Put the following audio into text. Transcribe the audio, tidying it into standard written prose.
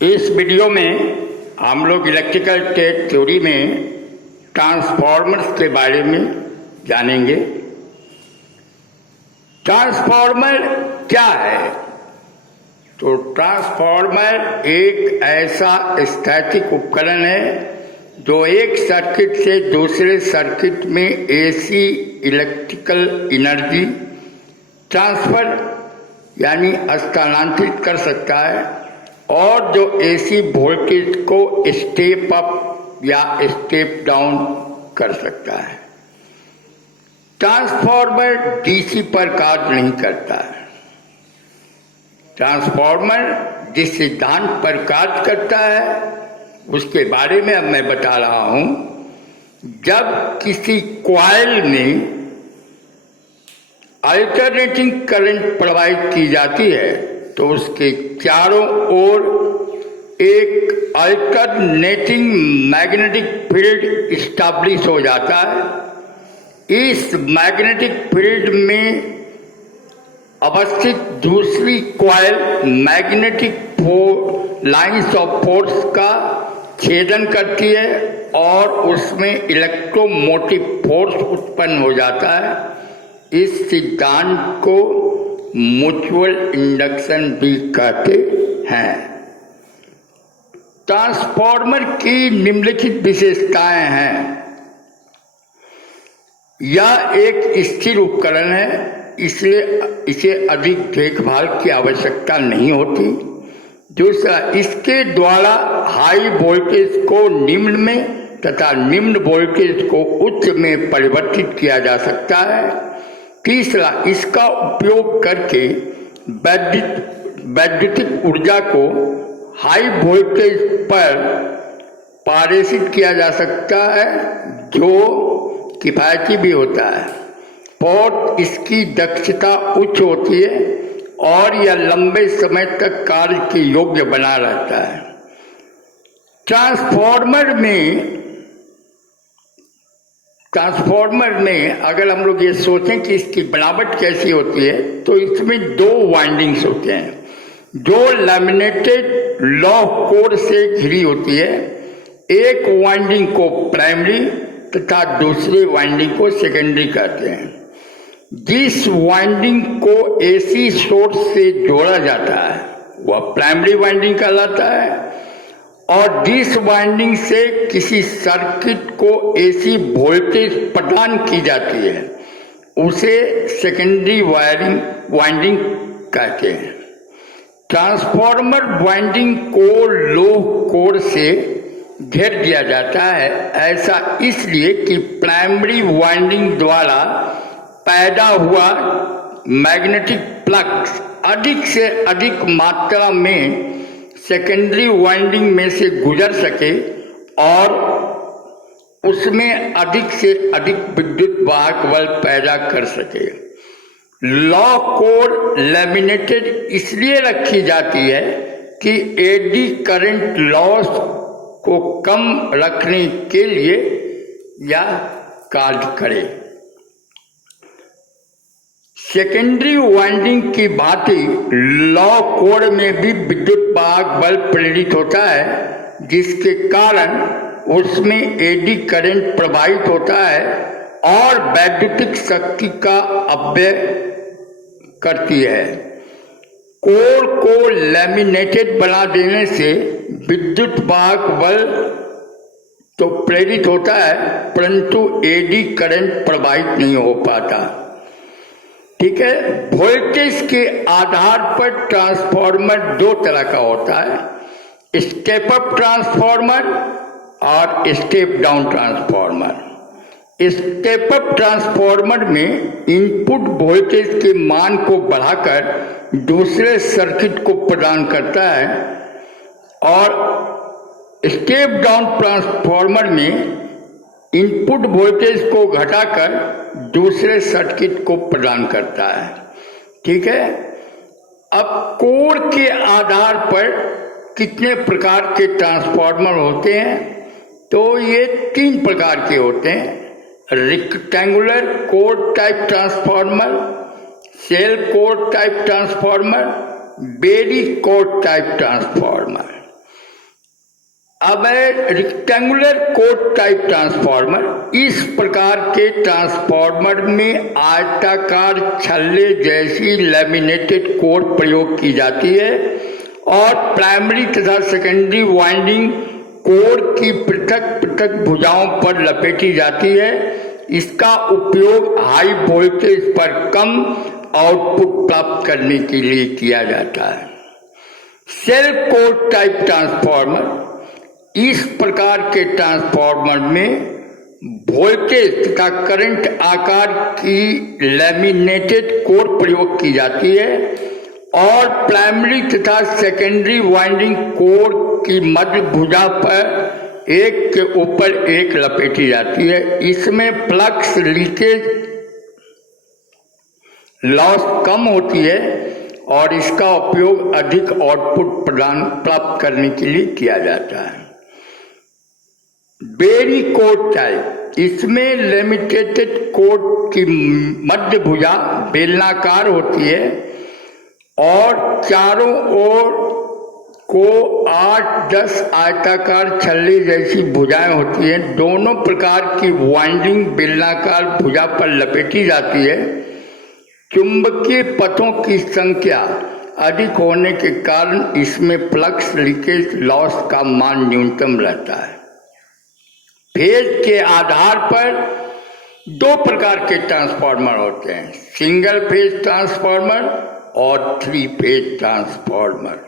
इस वीडियो में हम लोग इलेक्ट्रिकल टेक थ्योरी में ट्रांसफॉर्मर्स के बारे में जानेंगे। ट्रांसफॉर्मर क्या है? तो ट्रांसफॉर्मर एक ऐसा स्थैतिक उपकरण है जो एक सर्किट से दूसरे सर्किट में एसी इलेक्ट्रिकल एनर्जी ट्रांसफर यानी स्थानांतरित कर सकता है और जो एसी वोल्टेज को स्टेप अप या स्टेप डाउन कर सकता है। ट्रांसफॉर्मर डीसी पर कार्य नहीं करता है। ट्रांसफॉर्मर जिस सिद्धांत पर कार्य करता है उसके बारे में अब मैं बता रहा हूं। जब किसी कॉइल में अल्टरनेटिंग करंट प्रवाहित की जाती है तो उसके चारों ओर एक अल्टरनेटिंग मैग्नेटिक फील्ड इस्टेब्लिश हो जाता है। इस मैग्नेटिक फील्ड में अवस्थित दूसरी coil magnetic lines of force का छेदन करती है और उसमें इलेक्ट्रोमोटिव फोर्स उत्पन्न हो जाता है। इस सिद्धांत को म्यूचुअल इंडक्शन भी कहते हैं। ट्रांसफॉर्मर की निम्नलिखित विशेषताएं हैं। यह एक स्थिर उपकरण है, इसलिए इसे अधिक देखभाल की आवश्यकता नहीं होती। दूसरा, इसके द्वारा हाई वोल्टेज को निम्न में तथा निम्न वोल्टेज को उच्च में परिवर्तित किया जा सकता है। तीसरा, इसका उपयोग करके वैद्युतिक ऊर्जा को हाई वोल्टेज पर पारेषित किया जा सकता है जो किफायती भी होता है। और इसकी दक्षता उच्च होती है और यह लंबे समय तक कार्य के योग्य बना रहता है। ट्रांसफॉर्मर में अगर हम लोग ये सोचें कि इसकी बनावट कैसी होती है तो इसमें दो वाइंडिंग्स होते हैं जो लैमिनेटेड लौह कोर से घिरी होती है। एक वाइंडिंग को प्राइमरी तथा दूसरे वाइंडिंग को सेकेंडरी कहते हैं। जिस वाइंडिंग को एसी सोर्स से जोड़ा जाता है वह प्राइमरी वाइंडिंग कहलाता है और जिस वाइंडिंग से किसी सर्किट को एसी वोल्टेज प्रदान की जाती है उसे सेकेंडरी वाइंडिंग कहते हैं। ट्रांसफॉर्मर वाइंडिंग को लोह कोर से घेर दिया जाता है। ऐसा इसलिए कि प्राइमरी वाइंडिंग द्वारा पैदा हुआ मैग्नेटिक फ्लक्स अधिक से अधिक मात्रा में सेकेंडरी वाइंडिंग में से गुजर सके और उसमें अधिक से अधिक विद्युत वाहक बल पैदा कर सके। लौह कोर लैमिनेटेड इसलिए रखी जाती है कि एडी करंट लॉस को कम रखने के लिए यह कार्य करे। सेकेंडरी वाइंडिंग की भांति लौह कोर में भी विद्युत वाहक बल प्रेरित होता है जिसके कारण उसमें एडी करंट प्रवाहित होता है और वैद्युतिक शक्ति का अपव्यय करती है। कोर को लैमिनेटेड बना देने से विद्युत वाहक बल तो प्रेरित होता है परंतु एडी करंट प्रवाहित नहीं हो पाता। ठीक है। वोल्टेज के आधार पर ट्रांसफॉर्मर दो तरह का होता है, स्टेप अप ट्रांसफॉर्मर और step down transformer. Step up transformer में इनपुट वोल्टेज के मान को बढ़ाकर दूसरे सर्किट को प्रदान करता है और स्टेप डाउन ट्रांसफॉर्मर में इनपुट वोल्टेज को घटाकर दूसरे सर्किट को प्रदान करता है। ठीक है। अब कोर के आधार पर कितने प्रकार के ट्रांसफॉर्मर होते हैं तो ये 3 प्रकार के होते हैं। Rectangular core type transformer, shell core type transformer, berry core type transformer. अब है रेक्टेंगुलर कोर टाइप ट्रांसफार्मर। इस प्रकार के ट्रांसफार्मर में आयताकार छल्ले जैसी लैमिनेटेड कोर प्रयोग की जाती है और प्राइमरी तथा सेकेंडरी वाइंडिंग कोर की पृथक पृथक भुजाओं पर लपेटी जाती है। इसका उपयोग हाई वोल्टेज पर कम आउटपुट प्राप्त करने के लिए किया जाता है। Self core type transformer. इस प्रकार के ट्रांसफार्मर में वोल्टेज तथा करंट आकार की लैमिनेटेड कोर प्रयोग की जाती है और प्राइमरी तथा सेकेंडरी वाइंडिंग कोर की मध्य भुजा पर एक के ऊपर एक लपेटी जाती है। इसमें फ्लक्स लीकेज लॉस कम होती है और इसका उपयोग अधिक आउटपुट प्राप्त करने के लिए किया जाता है। Berry core type. इसमें लिमिटेड कोर की मध्य भुजा बेलनाकार होती है और चारों ओर को 8-10 आयताकार छल्ले जैसी भुजाएं होती हैं। दोनों प्रकार की वाइंडिंग बेलनाकार भुजा पर लपेटी जाती है। चुंबकीय पथों की संख्या अधिक होने के कारण इसमें फ्लक्स लीकेज लॉस का मान न्यूनतम रहता है। फेज के आधार पर दो प्रकार के ट्रांसफार्मर होते हैं, सिंगल फेज ट्रांसफार्मर और 3 फेज ट्रांसफार्मर।